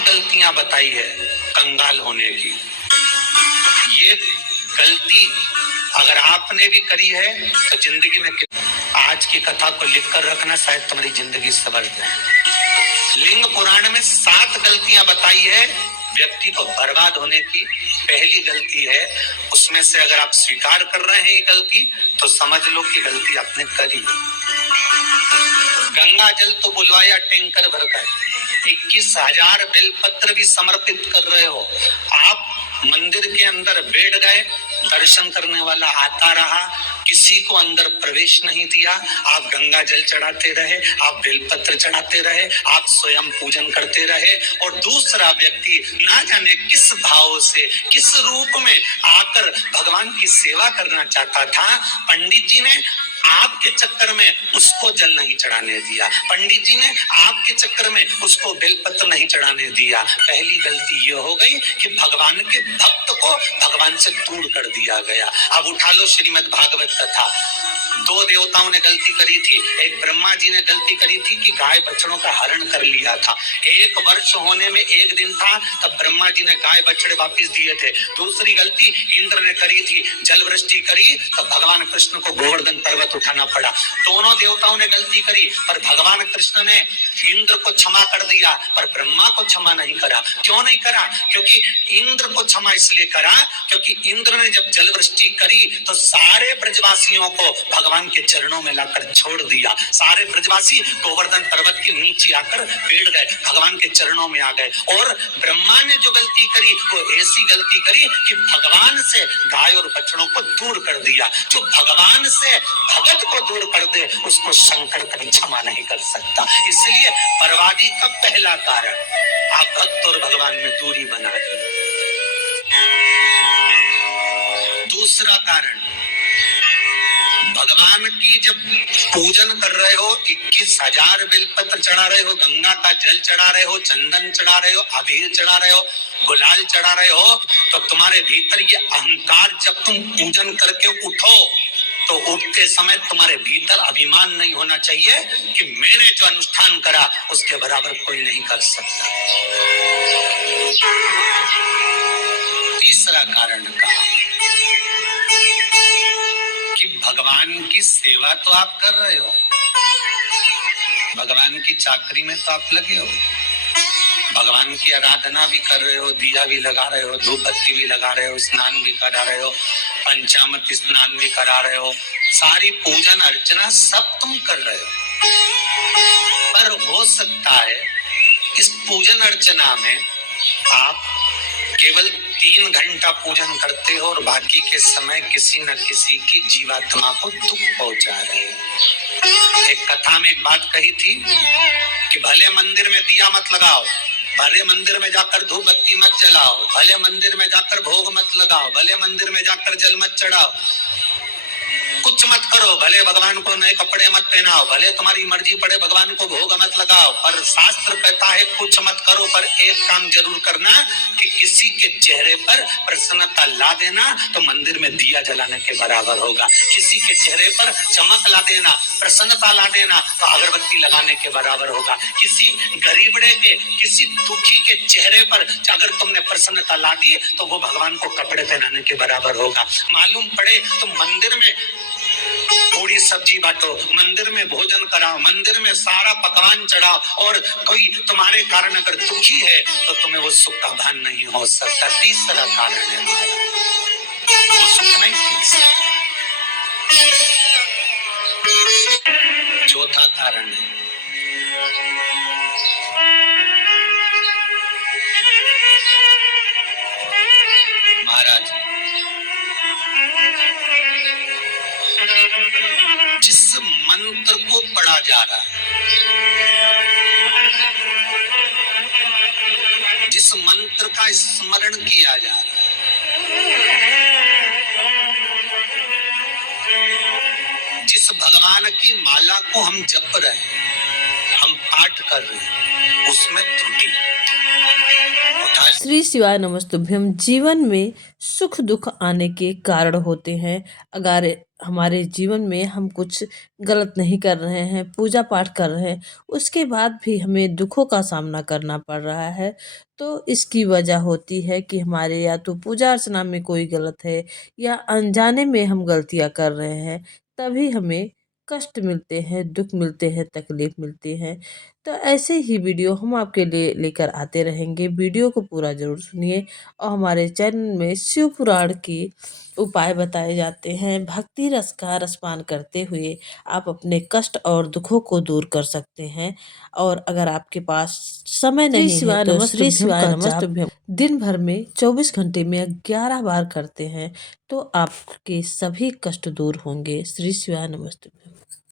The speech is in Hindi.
गलतियां बताई है कंगाल होने की। ये गलती अगर आपने भी करी है तो जिंदगी में आज की कथा को लिख कर रखना, शायद तुम्हारी जिंदगी सवर जाए। लिंग पुराण में 7 गलतियां बताई है व्यक्ति को बर्बाद होने की। पहली गलती है, उसमें से अगर आप स्वीकार कर रहे हैं ये गलती तो समझ लो कि गलती आपने करी। गंगा जल तो बुलवाया टैंकर भरकर, 21,000 बेलपत्र भी समर्पित कर रहे हो। आप मंदिर के अंदर बैठ गए, दर्शन करने वाला आता रहा, किसी को अंदर प्रवेश नहीं दिया। आप गंगा जल चढ़ाते रहे, आप बेलपत्र चढ़ाते रहे, आप स्वयं पूजन करते रहे, और दूसरा व्यक्ति ना जाने किस भाव से, किस रूप में आकर भगवान की सेवा करना चाहता था। पंडित जी ने आपके चक्कर में उसको जल नहीं चढ़ाने दिया, पंडित जी ने आपके चक्कर में उसको बेलपत्र नहीं चढ़ाने दिया। पहली गलती ये हो गई कि भगवान के भक्त को भगवान से दूर कर दिया गया। अब उठा लो श्रीमद् भागवत कथा। 2 देवताओं ने गलती करी थी। एक ब्रह्मा जी ने गलती करी थी कि गाय बछड़ों का हरण कर लिया था। 1 वर्ष होने में 1 दिन था तब ब्रह्मा जी ने गाय बछड़े वापस दिए थे। दूसरी गलती इंद्र ने करी थी, जल वृष्टि करी तब भगवान कृष्ण को गोवर्धन पर्वत उठाना पड़ा। दोनों देवताओं ने गलती करी, पर भगवान कृष्ण ने इंद्र को क्षमा कर दिया, पर ब्रह्मा को क्षमा नहीं करा। क्यों नहीं करा? क्योंकि इंद्र को क्षमा इसलिए करा क्योंकि इंद्र ने जब जल वृष्टि करी तो सारे ब्रजवासियों को भगवान के चरणों में लाकर छोड़ दिया। सारे ब्रजवासी गोवर्धन पर्वत के नीचे आकर बैठ गए, भगवान के चरणों में आ गए। और ब्रह्मा ने जो गलती करी वो ऐसी गलती करी कि भगवान से गाय और बछड़ों को दूर कर दिया। जो भगवान से भगत को दूर कर दे उसको शंकर कभी क्षमा नहीं कर सकता। इसलिए बर्बादी का पहला कारण आप भक्त और भगवान में दूरी बना दी। दूसरा कारण, भगवान की जब पूजन कर रहे हो, 21,000 बेलपत्र चढ़ा रहे हो, गंगा का जल चढ़ा रहे हो, चंदन चढ़ा रहे हो, अबीर चढ़ा रहे हो, गुलाल चढ़ा रहे हो, तो तुम्हारे भीतर ये अहंकार, जब तुम पूजन करके उठो तो उठते समय तुम्हारे भीतर अभिमान नहीं होना चाहिए कि मैंने जो अनुष्ठान करा उसके बराबर कोई नहीं कर सकता। तीसरा कारण कहा कि भगवान की सेवा तो आप कर रहे हो, भगवान की चाकरी में तो आप लगे हो, भगवान की आराधना भी कर रहे हो, दिया भी लगा रहे हो, धूप बत्ती भी लगा रहे हो, स्नान भी करा रहे हो, पंचामृत स्नान भी करा रहे हो, सारी पूजन अर्चना सब तुम कर रहे हो। पर हो सकता है इस पूजन अर्चना में आप केवल 3 घंटा पूजन करते हो और बाकी के समय किसी न किसी की जीवात्मा को दुख पहुंचा रहे हो। एक कथा में एक बात कही थी कि भले मंदिर में दिया मत लगाओ, भले मंदिर में जाकर धूप बत्ती मत जलाओ, भले मंदिर में जाकर भोग मत लगाओ, भले मंदिर में जाकर जल मत चढ़ाओ, कुछ मत करो, भले भगवान को नए कपड़े मत पहनाओ, भले तुम्हारी मर्जी पड़े भगवान को भोग मत लगाओ, पर शास्त्र कहता है कुछ मत करो, पर एक काम जरूर करना कि किसी के चेहरे पर प्रसन्नता ला देना तो मंदिर में दिया जलाने के बराबर होगा। किसी के चेहरे पर चमक ला देना, प्रसन्नता ला देना तो अगरबत्ती लगाने के बराबर होगा। किसी गरीबड़े के, किसी दुखी के चेहरे पर अगर तुमने प्रसन्नता ला दी तो वो भगवान को कपड़े पहनाने के बराबर होगा। मालूम पड़े तो मंदिर में पूरी सब्जी बांटो, मंदिर में भोजन कराओ, मंदिर में सारा पकवान चढ़ाओ, और कोई तुम्हारे कारण अगर दुखी है तो तुम्हें वो सुख का भान नहीं हो सकता। तीसरा कारण है वो सुख नहीं पी सकता। चौथा कारण है महाराज, जिस मंत्र को पढ़ा जा रहा है, जिस मंत्र का स्मरण किया जा रहा है, जिस भगवान की माला को हम जप रहे हैं, हम पाठ कर रहे हैं, उसमें त्रुटि। श्री शिवाय नमस्तुभ्यम। जीवन में सुख दुख आने के कारण होते हैं। अगर हमारे जीवन में हम कुछ गलत नहीं कर रहे हैं, पूजा पाठ कर रहे हैं, उसके बाद भी हमें दुखों का सामना करना पड़ रहा है, तो इसकी वजह होती है कि हमारे या तो पूजा अर्चना में कोई गलत है या अनजाने में हम गलतियां कर रहे हैं, तभी हमें कष्ट मिलते हैं, दुख मिलते हैं, तकलीफ मिलती है। तो ऐसे ही वीडियो हम आपके लिए लेकर आते रहेंगे। वीडियो को पूरा जरूर सुनिए। और हमारे चैनल में शिव पुराण की उपाय बताए जाते हैं। भक्ति रस का रसपान करते हुए आप अपने कष्ट और दुखों को दूर कर सकते हैं। और अगर आपके पास समय नहीं है तो श्री शिवाय नमस्तुभ्यम दिन भर में 24 घंटे में 11 बार करते हैं तो आपके सभी कष्ट दूर होंगे। श्री शिवाय नमस्तुभ्यम।